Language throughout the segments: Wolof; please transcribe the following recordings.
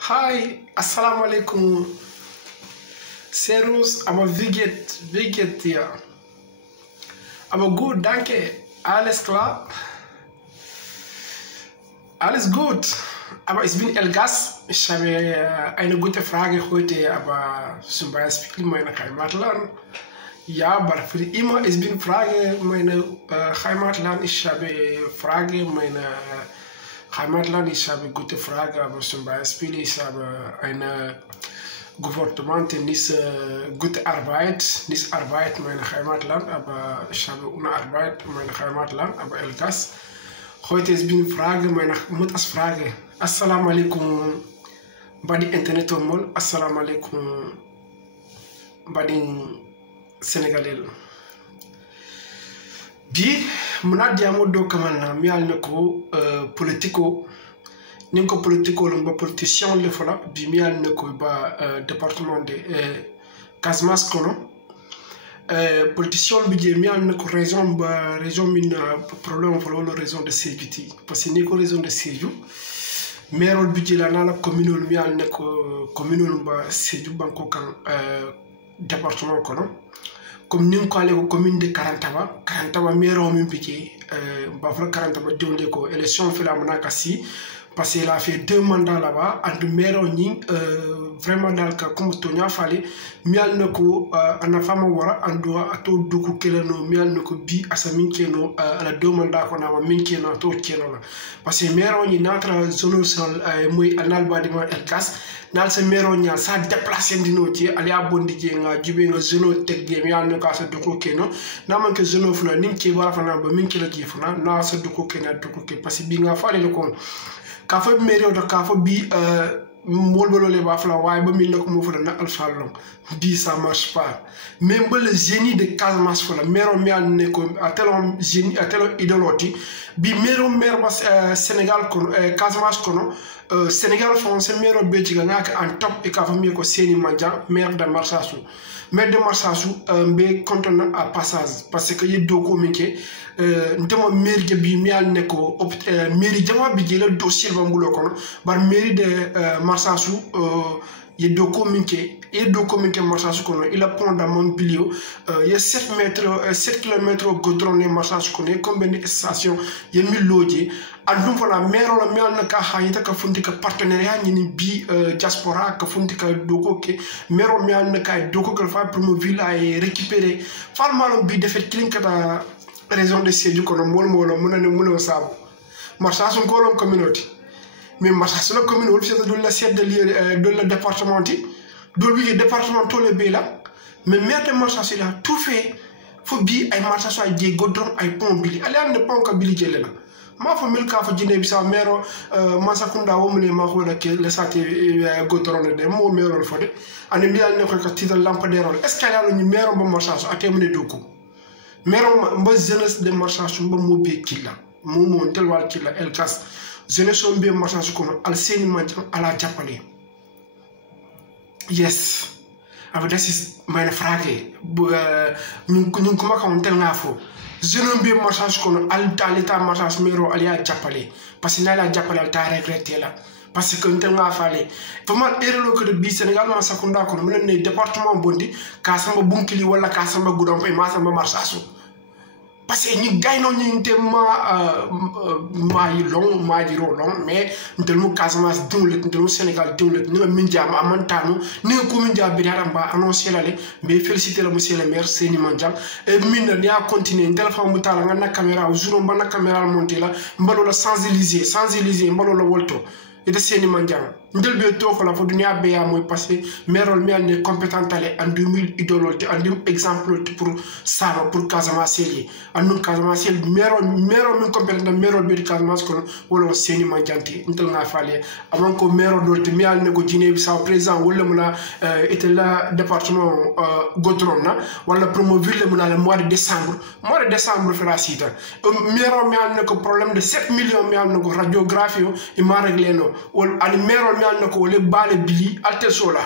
Hi, assalamu alaikum. Servus, aber wie geht dir? Aber gut, danke. Alles klar? Alles gut. Aber ich bin Elgas. Ich habe eine gute Frage heute, aber zum Beispiel mein Heimatland. Ja, aber für immer, ich bin Frage meine Heimatland. Ich habe Frage meine Heimatland. Ich habe gute Frage, aber zum Beispiel ich habe eine Gouvernement nicht gute Arbeit, nicht Arbeit mein Heimatland, aber ich habe eine Arbeit mein Heimatland, aber Elgas. Heute ist bin Frage meine Muttersfrage. Assalamu alaikum badi internet mol. Assalamu alaikum badi Sénégalais. Bi muna diamo do kamana mi alnako politico ninko politico lo ba politicien le fola bi mi alnako ba département de Casamance kono politicien bi je mi alnako région min problème fola lo raison de sécurité parce que niko raison de séjour maire bi la na la commune mi alnako commune ba séjour banko kan département kono comme nous avons la commune de Karantaba maire au même piqué Bafra Karantaba de ko élection fait la monakasi parce qu'il a fait 2 mandats là-bas en maire ni vraiment dans le cas comme Tonya fallait mial nako ana fama wara ando ato duku keleno mial nako bi asamin keno ala 2 mandats ko na min keno to keno la parce que maire ni notre zone sol moy anal badima Elgas nal se mero nya sa déplacer ndino ti ali abondi je nga jube nga zone tek game ya no ka sa duko keno na man ke zone funa nim ki wara fana ba min ki la ki funa na sa duko kena duko ke parce que bi nga fale le ko ka fa mero do ka fa bi molbolo le ba fala way ba min nako mo funa na alpha long bi ça marche pas même le génie de Casamance fala mero mi an ne ko atelon génie atelon idoloti bi mero ba Sénégal ko Casamance kono Sénégal français maire Belgique ngaka en top et ka famille ko Seni Mandiang maire de Marsassoum be contona à passage parce que y doko minke ndemo maire de bi mi al neko maire jama bi le dossier bambulo kono bar maire de Marsassoum y doko minke Marsassoum kono il a pont dans Bilio il y a 7 km goudronné Marsassoum kono combien de stations y mi lodje andum fana maire la mi al ka hayita ka fundi ka partenariat ni bi diaspora ka fundi ka doko ke maire mi al ka doko ka fa pour ville ay récupérer farmalo bi defet klinkata raison de siège kono molo munane muno sabu Marsassoum kolon communauté mais Marsassoum commune wol fiata do la siège de le département ti do wi département to le bela mais maire de Marsassoum a tout fait faut bi ay Marsassoum ay je godron ay pont bili ali an pont ka bili jele la ma fa mil ka fa jine bisa mero Masakunda wo mune ma ko ke le sati godron de mo mero fo de ani mi al ne ko ka titre lampadaire est ce qu'elle ni mero ba Marsassoum até mune doko mero mba jeunesse de Marsassoum ba mo be kila mo tel wal kila Elgas jeunesse on be Marsassoum ko al Seni Mandiang ala jappale yes aber das ist meine Frage ñu ko ma ko tel nga fo jeune bi Marsassoum ko al talita Marsassoum mero alia jappale parce que la jappale al ta regretter la parce que ntel nga falé vraiment erelo ko de bi Sénégal Masakunda ko mën ne département bondi ka samba bunkili wala ka samba gudam fay ma samba Marsassoum parce que ñi gayno ñi te ma yi long ma di ro long mais ntel mu Casamance dewlet ntel mu Sénégal dewlet ni min jam amantanu ni ko min jabi dara ba annoncer la mais féliciter le monsieur le maire Seni Mandiang et min ni a continuer ntel fa mu tala nga na caméra jour ba na caméra monter la mbalo la sensibiliser mbalo la wolto et de Seni Mandiang ndel be to ko la fo dunia be ya moy passé maire mi ne compétent aller en 2000 idole en exemple pour ça pour Casamance li en Casamance maire mi compétent maire be Casamance ko wala Seni Mandiang ndel nga falé avant que maire do mi al ne ko Guinée Bissau président wala muna était là département Godrona wala Promoville muna le mois de décembre fait la site maire mi al ne ko problème de 7 millions mi al ne ko radiographie il m'a réglé no wala maire mi al nako le balé bili altel sola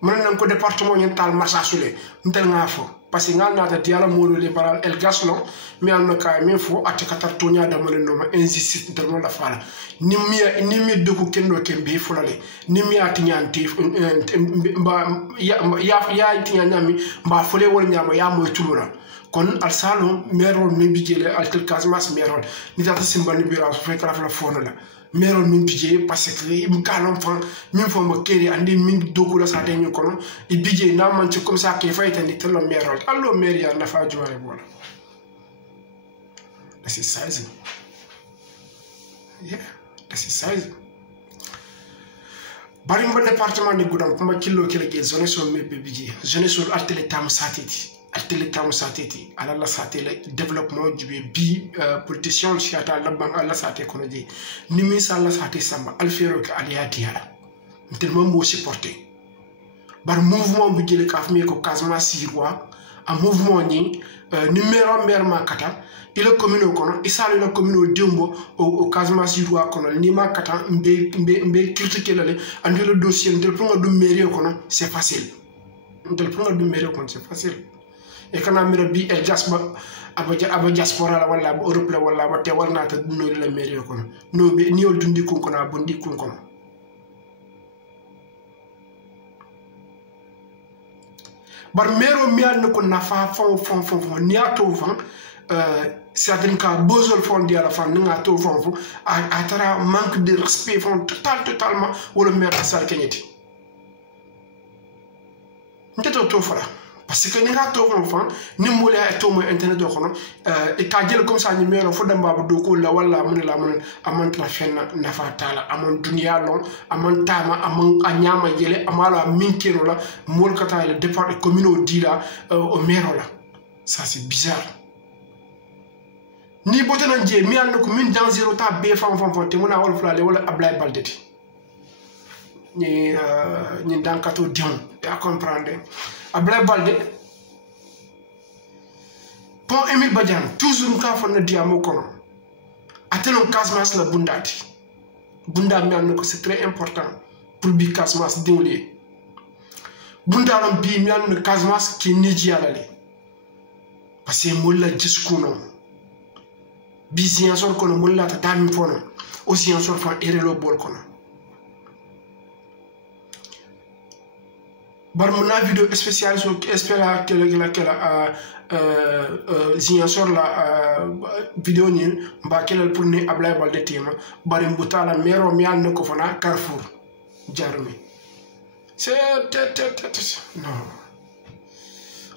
man nan ko département ñen tal Marsassoum ntel nga fo parce que ngal nata diala modo liberal el gasno mi alno ka mi fo atakatar tonya da mo no ma injustice der mo la fala ni mi doku kendo kembe fulale ni mi atinyante mba ya tinyami mba fole wol nyama ya mo tulura kon al salon merol mi bijele altel Casamance merol ni tata simbani bira so fe kala la fono la merol min bije parce que im kalon fan min fo mo keri andi min doku la sa dañu kono e bije na man ci comme ça ke fayta ni telo merol allo meri ya nafa juware bola das ist size yeah das ist size bari mo département de Goudomp kuma kilo kele ge zone so me bije zone so altele tam satiti altele tam satiti ala la satele développement du bi politicien ci ata la bank ala saté kono je ni mi sala saté samba alfero ke aliya diara tellement mo supporter bar mouvement bu jele kaf mi ko Casamance sirwa a mouvement ni numéro merma kata ile commune kono isali la commune dembo au Casamance sirwa kono ni ma kata mbe critiquer le andi le dossier ndel pour nga du mairie kono c'est facile ndel pour nga du mairie kono c'est facile e kana mira bi el jasba aba diaspora la wala ba Europe la wala ba te warna ta dunno la mairie kono no be ni ol dundi kun kono bondi kun kono bar mero mial ko nafa fon ni ato fon c'est-à-dire que besoin fond di ala fan nga to fon a tara manque de respect fon totalement wala mer asal kenyeti nteto to fara parce que ni nga to fon ni mo le to mo internet do kono e ka jël comme ça ni mero fo damba do ko la wala mun la mun amon la fenna nafa tala amon dunya lon amon tama amon anyama jele amala minkero la mol kata le départ commune dila au mero la ça c'est bizarre ni bote nan je mi an ko min dans zéro ta be fam te mona wol fulale wala Ablaye Baldé ni dans kato dion ya comprendre Ablaye Baldé pont Émile Badiane toujours ka fonna diamo kono atelon Casamance la bundati bunda mi an ko c'est très important pour bi Casamance diwli bunda lam bi mi an Casamance ki niji alale parce que mo la jiskuno Biziansor kono mulla ta dami fono aussi en sort fa erelo bol kono bar mo na vidéo spéciale sur espéra que la ziansor la vidéo ni mba kelal pour ni Ablaye Baldé tema bari mbutala mero mi an ko fona Carrefour jarumi c'est non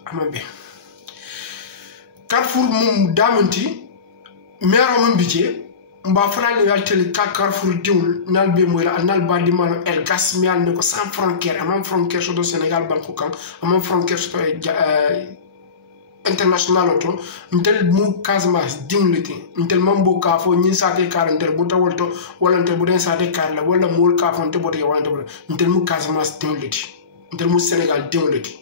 amabe Carrefour mum damanti mero mon budget mba frale yaltel Carrefour diul nal be moyla nal ba di mano el gas mi al ne ko sans frontière amam frontière so do Sénégal banko kan amam frontière so international to ntel mu Casamance dimliti ntel mambo ka fo nyin sate karantel bu tawolto wala ntel bu den sate karla wala mol ka fo ntel bote wala ntel mu Casamance dimliti ntel mu Sénégal dimliti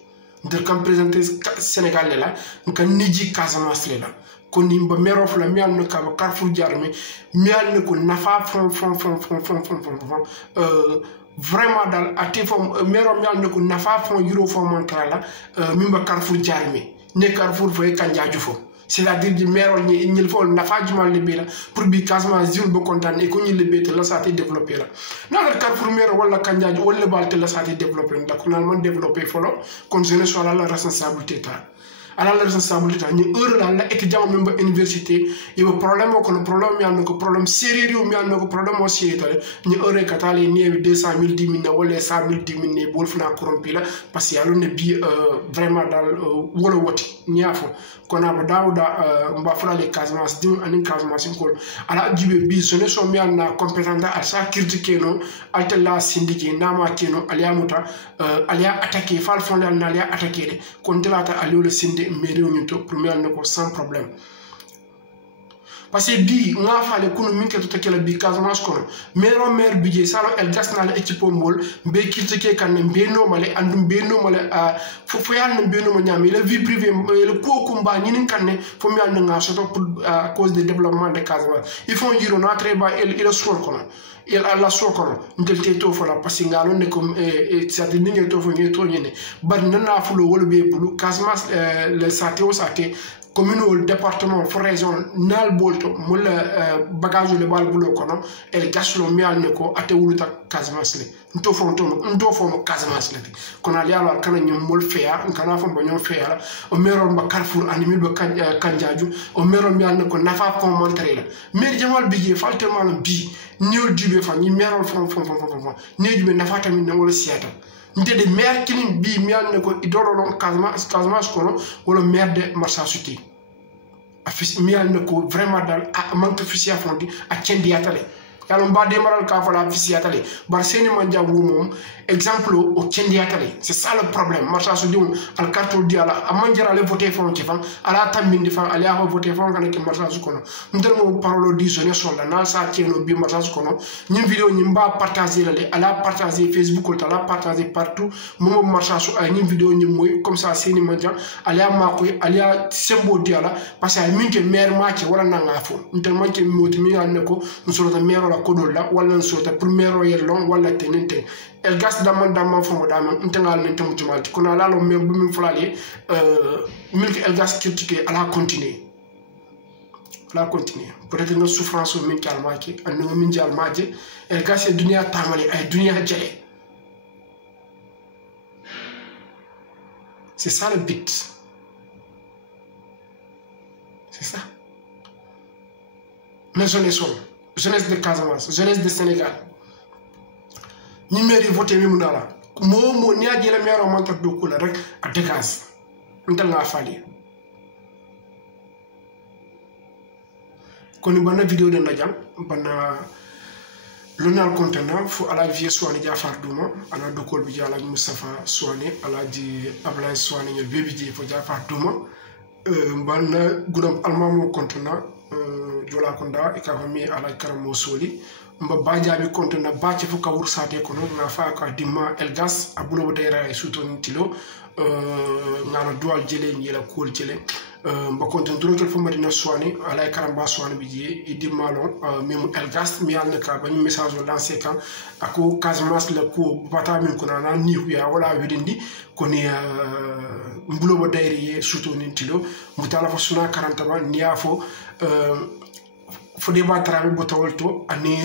ntel kam présenter Sénégal la nkan niji Casamance la koni mba mero fula mi al no ka Carrefour jarmi mi al ne ko nafa fon vraiment dal ati fon mero mi al ne ko nafa fon euro fon montala mi mba Carrefour jarmi ne Carrefour fo e kanjaju fo c'est-à-dire di mero ñi fo nafa jumal le bela pour bi Casamance jul bo kontan e ko ñi le bete la sa té développer la non la Carrefour mero wala kanjaju wala balte la sa té développer da ko man développer folo kon je ne sois la responsabilité ta ala la responsabilité ni heure la étudiant même université il y a problème ko problème mi am ko problème sérieux mi am ko problème aussi tale ni heure katale ni 200,000 10,000 wala 100,000 10,000 ni bol fina corrompi la parce que yalo ne bi vraiment dal wala woti ni afo kona ba dawda mba fala les Casamance dim anin Casamance ko ala jibe bi so ne so mi am na compétent à sa critiquer non altella syndiqué nama keno aliamuta alia attaquer fal fondal na alia attaquer kon telata alio le syndiqué mairie ñu to premier ne ko sans problème parce que bi nga faale kunu min ke to takela bi Casamance kono maire budget salo el gasnal équipe mol be kirtike kan be no male andum be no male fo yalla be no nyami la vie privée le kokumba ñinin kan ne fo mi yalla nga soto pour à cause du développement de Casamance il faut dire on a très bas il a soor kono il a la soor kono ndel te to fo la parce que ngalo ne comme certain ni to fo ni to ñene bar na fulo wolo be pour Casamance le saté o saté commune ou département fo région nal bolto mul bagage le bal bulo kono el gaslo mial ne ko ate wuluta Casamance le nto fo mo Casamance le kono ali ala kana nyum mol feya kana fo bo nyum feya o mero ba Carrefour animi be kanjaju o mero mial ne ko nafa ko montre la mer jamal bije falte mal bi niol dube fa ni mero fo ni dube nafa tamit ne wala siata ndede maire kilin bi mial ne ko idoro non Casamance kono wala maire de Marsassuti mial ne ko vraiment dal manque fisia fondi a cendi atale yalo mba demaral ka fala fisia atale bar seni manja mom exemple au cendi atale c'est ça le problème Marsassuti al carton di ala amanjara le voter fon ci fan ala tambindi fan ala ho voter fon kan ke Marsassuti kono ndel mo parolo di zone son la nal sa tieno bi Marsassuti kono ñim vidéo ñim ba partager le ala partager Facebook ko ala partager partout momo Marsassuti ay ñim vidéo ñim moy comme ça seni manja ala ma ko ala sembo di ala parce que min ke maire ma ci wala nanga fo ndel man ke moti mi ne ko nsoro ta maire la ko do la wala nsoro ta pour maire yelon wala tenente el gas dama fo dama ntangal ne tamu tumalti kono ala lo même bu mi fulali milk el gas critique ala continuer peut-être une souffrance au min kalmaki an no min jalmaje el gas e dunia tamali ay dunia jale c'est ça le but c'est ça la jeunesse de Casamance jeunesse de Sénégal ni mairie voté mi munala mo ni aji la maire o monta do kula rek a dégage ntal nga fali koni bana vidéo de ndajam bana lonal contenant fu ala vie soani Jafar Duma ala dokol bi jala Moustapha Soani ala di Ablaye Soani ñol bebi ji fo Jafar Duma bana gudam almamo contenant jola konda e ka mi ala karamo soli mba bajabi kontona bacce fu ka wursate kono na fa ka dimma el gas abulo bodera e suton tilo ngana dual jele ngila kol jele mba konton drotel fu madina soani ala karamba soani biji e dimma lon mem el gas mi alne ka bani message o lancer kan ako Casamance la ko bata min ko na ni ya wala widindi koni mbulo bodera e suton tilo mutala fa suna 40 ba niafo fo débat travail botawolto ani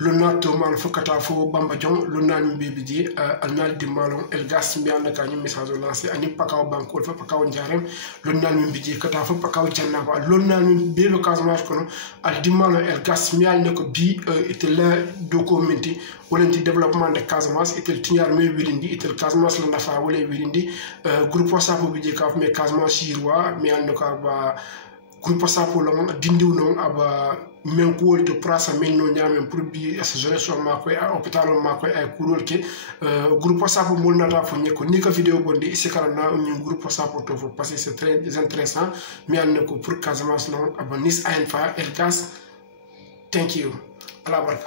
lonato man fokata fo Bamba Jong lonan bebiji alnal dimalon el gas mi an ka ni message lancé ani pakaw bankol fa pakaw njarem lonan bebiji kata fo pakaw janna ba lonan bebe Casamance kono al dimalon el gas mi an ko bi était là documenti wolenti développement de Casamance était tiñar me wirindi était Casamance la nafa wala wirindi groupe WhatsApp bebiji ka me Casamance jirwa mi an ko ba groupe WhatsApp long dindiw non aba men ko wolto prasa men no nyame pour bi asajore so mako e hôpital mako e kurol ke groupe WhatsApp mol nata fo nyeko ni ka vidéo bondi isikara na ni groupe WhatsApp to fo parce que c'est très intéressant mi an ko pour Casamance non aba nis ayen fa el gas thank you ala barka